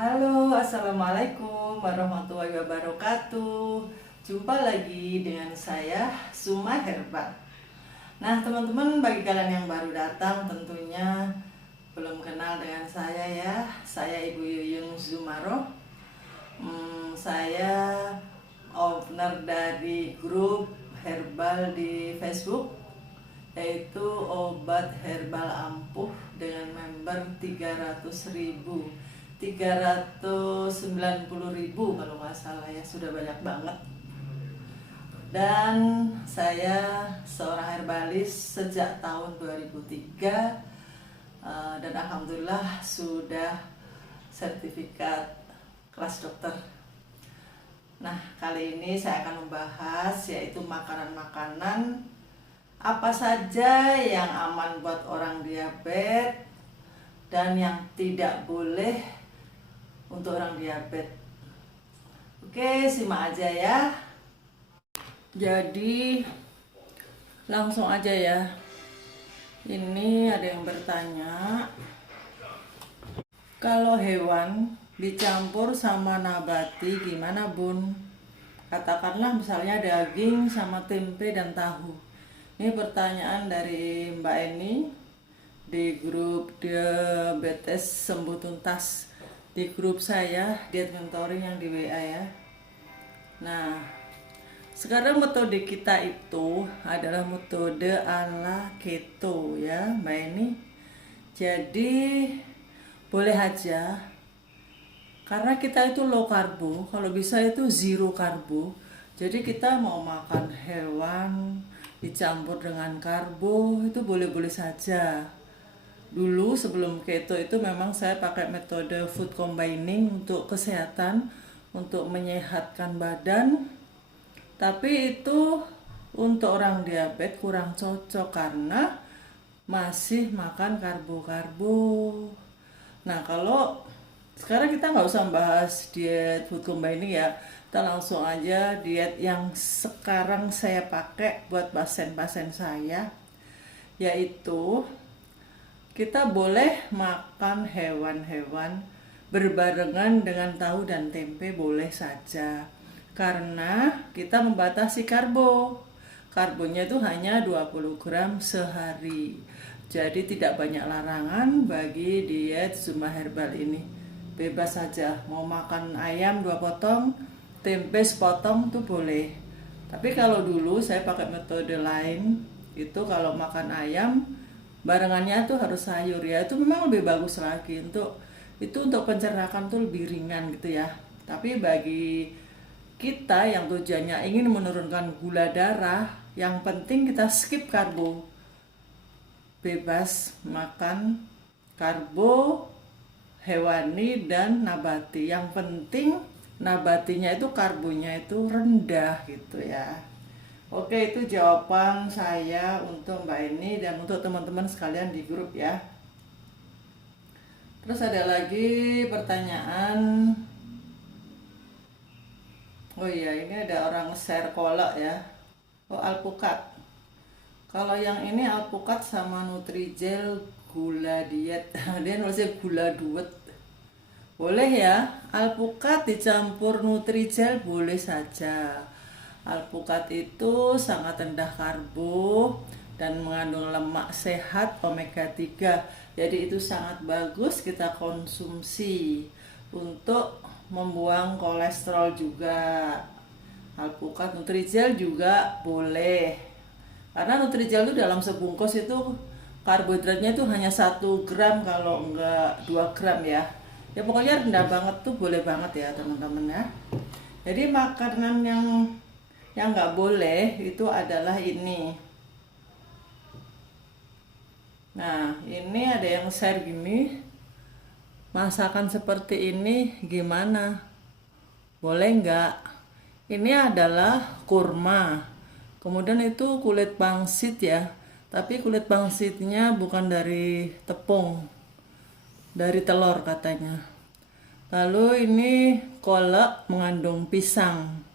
Halo, assalamualaikum warahmatullahi wabarakatuh. Jumpa lagi dengan saya, Suma Herbal. Nah, teman-teman, bagi kalian yang baru datang, tentunya belum kenal dengan saya ya. Saya Ibu Yuyun Zumaroh. Saya owner dari grup herbal di Facebook, yaitu obat herbal ampuh dengan member 390.000 kalau nggak salah ya, sudah banyak banget. Dan saya seorang herbalis sejak tahun 2003, dan alhamdulillah sudah sertifikat kelas dokter. Nah, kali ini saya akan membahas yaitu makanan-makanan apa saja yang aman buat orang diabetes dan yang tidak boleh untuk orang diabetes. Oke, simak aja ya. Jadi langsung aja ya. Ini ada yang bertanya, kalau hewan dicampur sama nabati gimana bun? Katakanlah misalnya daging sama tempe dan tahu. Ini pertanyaan dari Mbak Eni di grup Diabetes Sembuh Tuntas, di grup saya Diet Mentoring yang di WA ya. Nah, sekarang metode kita itu adalah metode ala keto ya Mbak Eni. Jadi boleh aja, karena kita itu low karbo, kalau bisa itu zero karbo. Jadi kita mau makan hewan dicampur dengan karbo itu boleh-boleh saja. Dulu sebelum keto itu memang saya pakai metode food combining untuk kesehatan, untuk menyehatkan badan. Tapi itu untuk orang diabetes kurang cocok karena masih makan karbo-karbo. Nah, kalau sekarang kita nggak usah bahas diet food combining ya, kita langsung aja diet yang sekarang saya pakai buat pasien-pasien saya, yaitu kita boleh makan hewan-hewan berbarengan dengan tahu dan tempe, boleh saja, karena kita membatasi karbonya itu hanya 20 gram sehari. Jadi tidak banyak larangan bagi diet Zuma Herbal ini. Bebas saja, mau makan ayam 2 potong, tempe sepotong tuh boleh. Tapi kalau dulu saya pakai metode lain, itu kalau makan ayam barengannya tuh harus sayur ya. Itu memang lebih bagus lagi, untuk pencernaan tuh lebih ringan gitu ya. Tapi bagi kita yang tujuannya ingin menurunkan gula darah, yang penting kita skip karbo. Bebas makan karbo hewani dan nabati. Yang penting nabatinya itu karbonya itu rendah gitu ya. Oke, itu jawaban saya untuk Mbak Eni dan untuk teman-teman sekalian di grup ya. Terus ada lagi pertanyaan. Oh iya, ini ada orang share kolak ya. Oh, alpukat. Kalau yang ini alpukat sama Nutrijel gula diet, dia nulisnya gula duet. Boleh ya, alpukat dicampur Nutrijel boleh saja. Alpukat itu sangat rendah karbo dan mengandung lemak sehat omega 3. Jadi itu sangat bagus kita konsumsi untuk membuang kolesterol juga. Alpukat Nutrijel juga boleh. Karena Nutrijel itu dalam sebungkus itu karbohidratnya itu hanya 1 gram, kalau enggak 2 gram ya. Ya pokoknya rendah banget tuh, boleh banget ya teman-teman ya. Jadi makanan yang nggak boleh itu adalah ini. Nah, ini ada yang share gini, masakan seperti ini gimana? Boleh nggak? Ini adalah kurma. Kemudian itu kulit pangsit ya. Tapi kulit pangsitnya bukan dari tepung, dari telur katanya. Lalu ini kolak mengandung pisang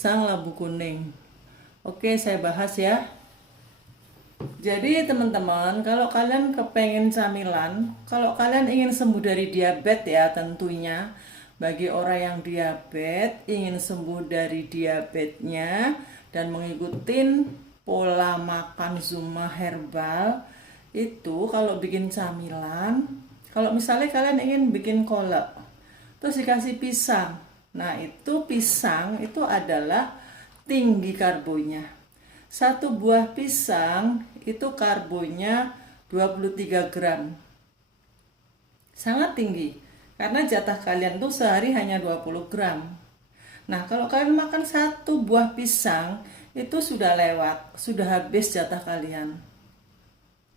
labu kuning. Oke, saya bahas ya. Jadi teman-teman, kalau kalian kepengen camilan, kalau kalian ingin sembuh dari diabetes ya tentunya, bagi orang yang diabetes, ingin sembuh dari diabetesnya dan mengikuti pola makan Zuma Herbal, itu kalau bikin camilan, kalau misalnya kalian ingin bikin kolak, terus dikasih pisang. Nah, itu pisang itu adalah tinggi karbonya. Satu buah pisang itu karbonya 23 gram. Sangat tinggi. Karena jatah kalian tuh sehari hanya 20 gram. Nah, kalau kalian makan satu buah pisang, itu sudah lewat, sudah habis jatah kalian.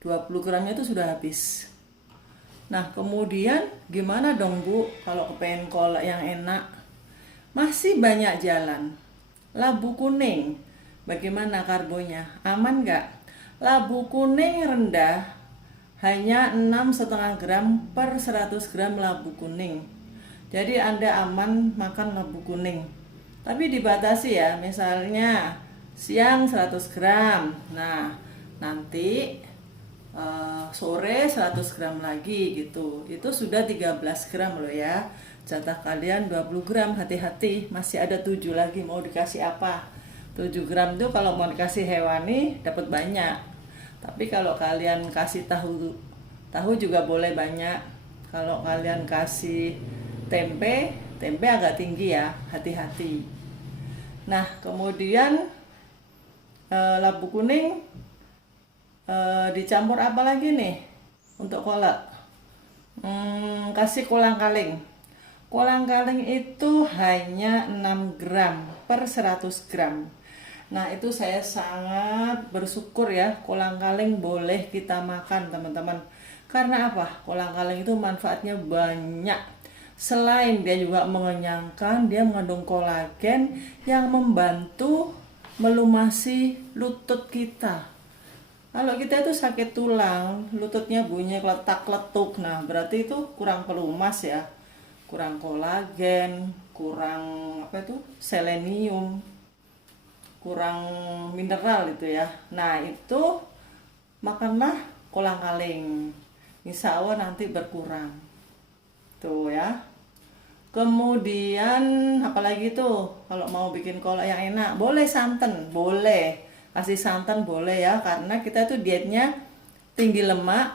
20 gramnya itu sudah habis. Nah, kemudian gimana dong Bu kalau kepengen kolak yang enak? Masih banyak jalan. Labu kuning, bagaimana karbonya? Aman nggak? Labu kuning rendah, hanya 6,5 gram per 100 gram labu kuning. Jadi Anda aman makan labu kuning. Tapi dibatasi ya, misalnya siang 100 gram. Nah, nanti sore 100 gram lagi gitu. Itu sudah 13 gram loh ya. Jatah kalian 20 gram, hati-hati, masih ada 7 lagi mau dikasih apa. 7 gram itu kalau mau dikasih hewani dapat banyak. Tapi kalau kalian kasih tahu, tahu juga boleh banyak. Kalau kalian kasih tempe, tempe agak tinggi ya, hati-hati. Nah, kemudian labu kuning dicampur apa lagi nih untuk kolak? Kasih kolang-kaling. Kolang-kaling itu hanya 6 gram per 100 gram. Nah, itu saya sangat bersyukur ya, kolang-kaling boleh kita makan teman-teman. Karena apa? Kolang-kaling itu manfaatnya banyak. Selain dia juga mengenyangkan, dia mengandung kolagen yang membantu melumasi lutut kita. Kalau kita itu sakit tulang, lututnya bunyi letak-letuk, nah berarti itu kurang pelumas ya, kurang kolagen, kurang apa itu selenium, kurang mineral itu ya. Nah itu makanlah kolang-kaling, insya Allah nanti berkurang. Tuh ya. Kemudian apalagi tuh kalau mau bikin kolak yang enak, boleh santan, boleh. Kasih santan boleh ya, karena kita tuh dietnya tinggi lemak,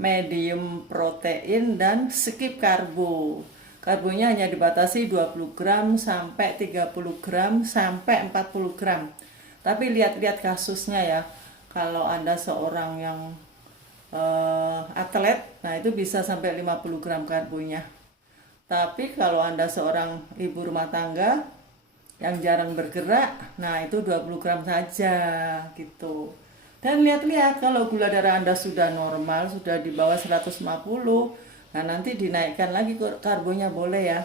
medium protein dan skip karbo. Karbonya hanya dibatasi 20 gram sampai 30 gram sampai 40 gram. Tapi lihat-lihat kasusnya ya. Kalau Anda seorang yang atlet, nah itu bisa sampai 50 gram karbonya. Tapi kalau Anda seorang ibu rumah tangga yang jarang bergerak, nah itu 20 gram saja gitu. Dan lihat-lihat kalau gula darah Anda sudah normal, sudah di bawah 150, nah nanti dinaikkan lagi karbonya boleh ya.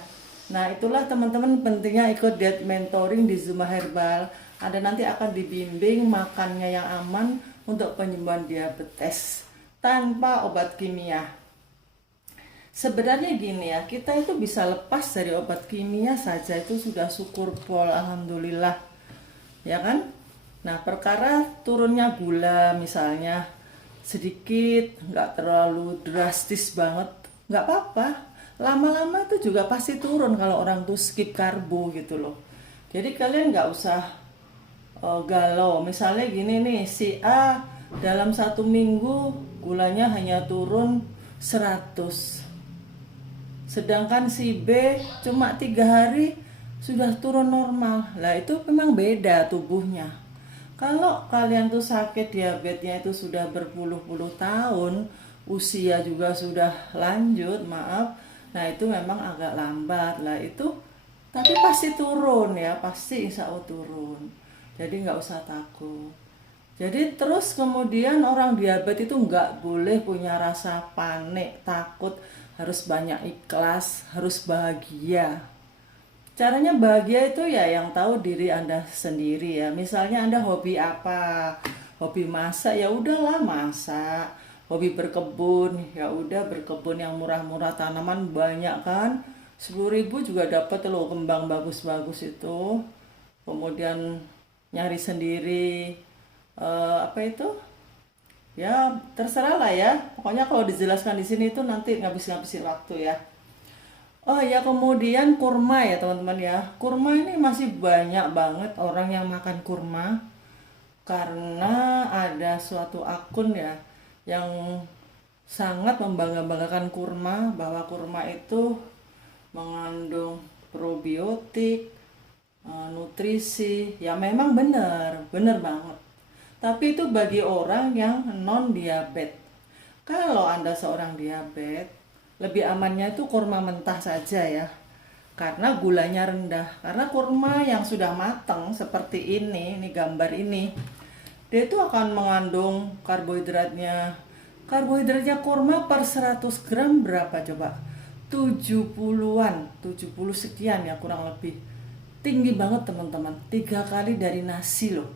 Nah itulah teman-teman pentingnya ikut diet mentoring di Zuma Herbal. Anda nanti akan dibimbing makannya yang aman untuk penyembuhan diabetes tanpa obat kimia. Sebenarnya gini ya, kita itu bisa lepas dari obat kimia saja itu sudah syukur pol, alhamdulillah. Ya kan? Nah, perkara turunnya gula misalnya sedikit, nggak terlalu drastis banget, nggak apa-apa. Lama-lama itu juga pasti turun kalau orang tuh skip karbo gitu loh. Jadi kalian nggak usah galau. Misalnya gini nih, si A dalam 1 minggu gulanya hanya turun 100. Sedangkan si B cuma 3 hari sudah turun normal. Lah itu memang beda tubuhnya. Kalau kalian tuh sakit diabetesnya itu sudah berpuluh-puluh tahun, usia juga sudah lanjut, maaf. Nah itu memang agak lambat. Lah itu tapi pasti turun ya, pasti insya Allah turun. Jadi nggak usah takut. Jadi terus kemudian orang diabetes itu nggak boleh punya rasa panik, takut, harus banyak ikhlas, harus bahagia. Caranya bahagia itu ya yang tahu diri Anda sendiri ya. Misalnya Anda hobi apa? Hobi masak ya udahlah masak. Hobi berkebun ya udah berkebun yang murah-murah, tanaman banyak kan. 10.000 juga dapat loh kembang bagus-bagus itu. Kemudian nyari sendiri apa itu Ya terserah lah ya, pokoknya kalau dijelaskan di sini itu nanti ngabis-ngabisin waktu ya. Oh ya, kemudian kurma ya teman-teman ya. Kurma ini masih banyak banget orang yang makan kurma karena ada suatu akun ya yang sangat membangga-banggakan kurma, bahwa kurma itu mengandung probiotik, nutrisi. Ya memang benar, benar banget. Tapi itu bagi orang yang non diabetes. Kalau Anda seorang diabetes, lebih amannya itu kurma mentah saja ya. Karena gulanya rendah. Karena kurma yang sudah matang seperti ini gambar ini, dia itu akan mengandung karbohidratnya. Karbohidratnya kurma per 100 gram berapa coba? 70-an, 70 sekian ya kurang lebih. Tinggi banget teman-teman, 3 kali dari nasi loh.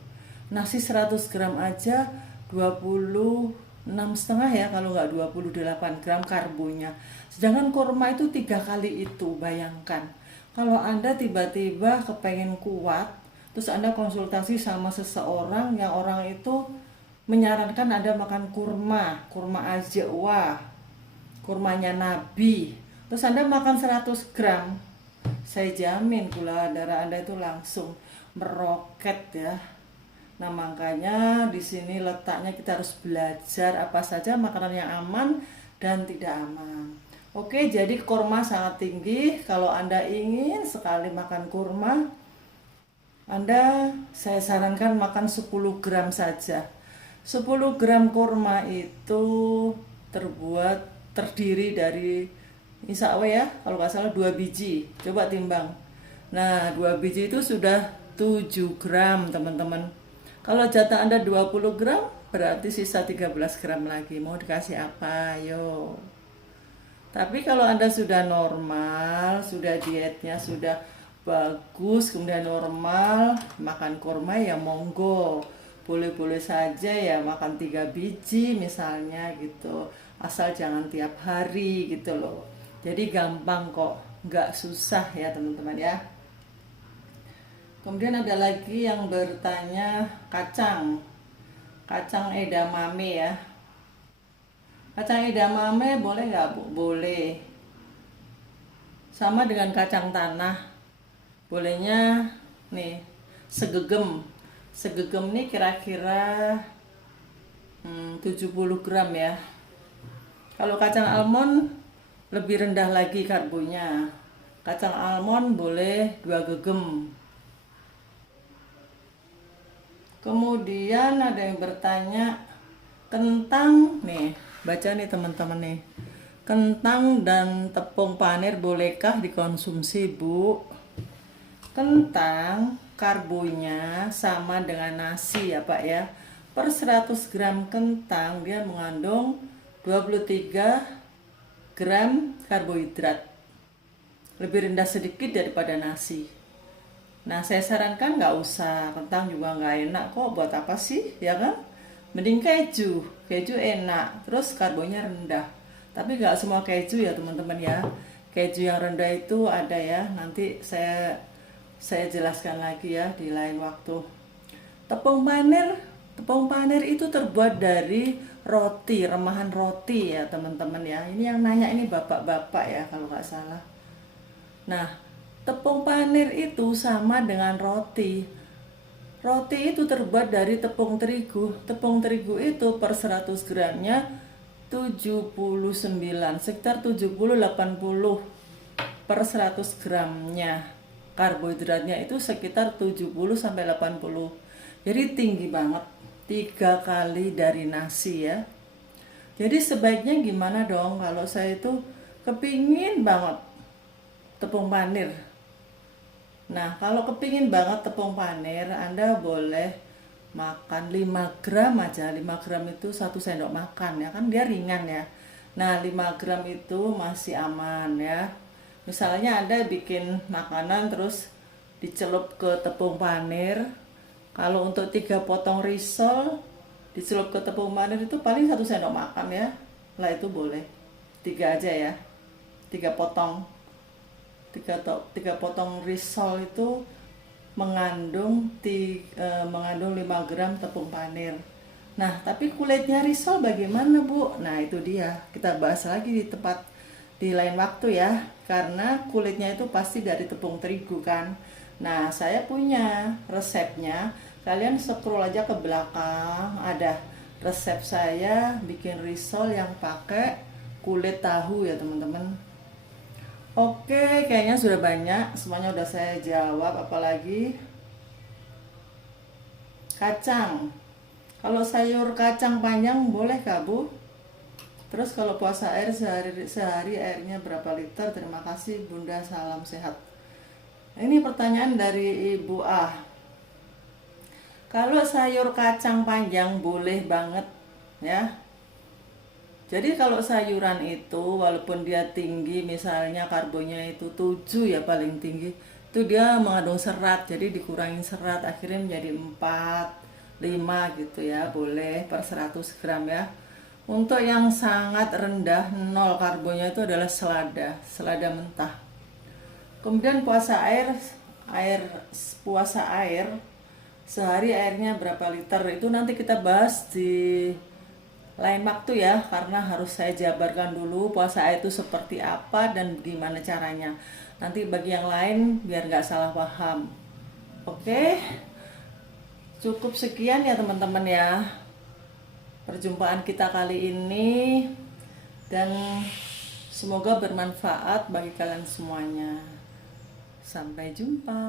Nasi 100 gram aja 26,5 ya, kalau nggak 28 gram karbonya. Sedangkan kurma itu 3 kali itu, bayangkan. Kalau Anda tiba-tiba kepengen kuat, terus Anda konsultasi sama seseorang yang orang itu menyarankan Anda makan kurma aja, wah, kurmanya Nabi. Terus Anda makan 100 gram, saya jamin gula darah Anda itu langsung meroket ya. Nah, makanya di sini letaknya kita harus belajar apa saja makanan yang aman dan tidak aman. Oke, jadi kurma sangat tinggi. Kalau Anda ingin sekali makan kurma, saya sarankan makan 10 gram saja. 10 gram kurma itu terdiri dari, insya Allah ya, kalau nggak salah 2 biji. Coba timbang. Nah, 2 biji itu sudah 7 gram teman-teman. Kalau jatah Anda 20 gram, berarti sisa 13 gram lagi. Mau dikasih apa? Yo. Tapi kalau Anda sudah normal, sudah dietnya sudah bagus, kemudian normal, makan kurma ya monggo. Boleh-boleh saja ya makan 3 biji misalnya gitu. Asal jangan tiap hari gitu loh. Jadi gampang kok, nggak susah ya teman-teman ya. Kemudian ada lagi yang bertanya kacang edamame ya. Kacang edamame boleh nggak Bu? Boleh. Sama dengan kacang tanah. Bolehnya nih segegem. Segegem nih kira-kira 70 gram ya. Kalau kacang almond lebih rendah lagi karbonya. Kacang almond boleh 2 gegem. Kemudian ada yang bertanya kentang nih, baca nih teman-teman nih. Kentang dan tepung panir bolehkah dikonsumsi, Bu? Kentang karbonya sama dengan nasi ya, Pak ya. Per 100 gram kentang dia mengandung 23 gram karbohidrat. Lebih rendah sedikit daripada nasi. Nah, saya sarankan nggak usah, kentang juga nggak enak kok, buat apa sih, ya kan? Mending keju enak, terus karbonya rendah. Tapi nggak semua keju ya teman-teman ya. Keju yang rendah itu ada ya, nanti saya jelaskan lagi ya di lain waktu. Tepung panir itu terbuat dari roti, remahan roti ya teman-teman ya. Ini yang nanya ini bapak-bapak ya kalau nggak salah. Nah, tepung panir itu sama dengan roti. Roti itu terbuat dari tepung terigu. Tepung terigu itu per 100 gramnya 79, sekitar 70-80 per 100 gramnya. Karbohidratnya itu sekitar 70-80. Jadi tinggi banget. 3 kali dari nasi ya. Jadi sebaiknya gimana dong kalau saya itu kepingin banget tepung panir. Nah, kalau kepingin banget tepung panir, Anda boleh makan 5 gram aja. 5 gram itu 1 sendok makan ya, kan dia ringan ya. Nah, 5 gram itu masih aman ya. Misalnya Anda bikin makanan terus dicelup ke tepung panir. Kalau untuk 3 potong risol dicelup ke tepung panir itu paling 1 sendok makan ya. Lah itu boleh. 3 aja ya. 3 potong. 3 potong risol itu mengandung 5 gram tepung panir. Nah, tapi kulitnya risol bagaimana, Bu? Nah, itu dia. Kita bahas lagi di lain waktu ya. Karena kulitnya itu pasti dari tepung terigu kan. Nah, saya punya resepnya. Kalian scroll aja ke belakang, ada resep saya bikin risol yang pakai kulit tahu ya, teman-teman. Oke, kayaknya sudah banyak. Semuanya udah saya jawab, apalagi kacang. Kalau sayur kacang panjang boleh kah, Bu? Terus kalau puasa air sehari airnya berapa liter? Terima kasih Bunda, salam sehat. Ini pertanyaan dari Ibu A. Kalau sayur kacang panjang boleh banget ya. Jadi kalau sayuran itu walaupun dia tinggi, misalnya karbonnya itu 7 ya paling tinggi, itu dia mengandung serat, jadi dikurangin serat akhirnya menjadi 4, 5 gitu ya, boleh per 100 gram ya. Untuk yang sangat rendah 0 karbonnya itu adalah selada mentah. Kemudian puasa air sehari airnya berapa liter itu nanti kita bahas di lain waktu ya, karena harus saya jabarkan dulu puasa air itu seperti apa dan gimana caranya. Nanti bagi yang lain biar nggak salah paham. Oke, cukup sekian ya teman-teman ya perjumpaan kita kali ini, dan semoga bermanfaat bagi kalian semuanya. Sampai jumpa.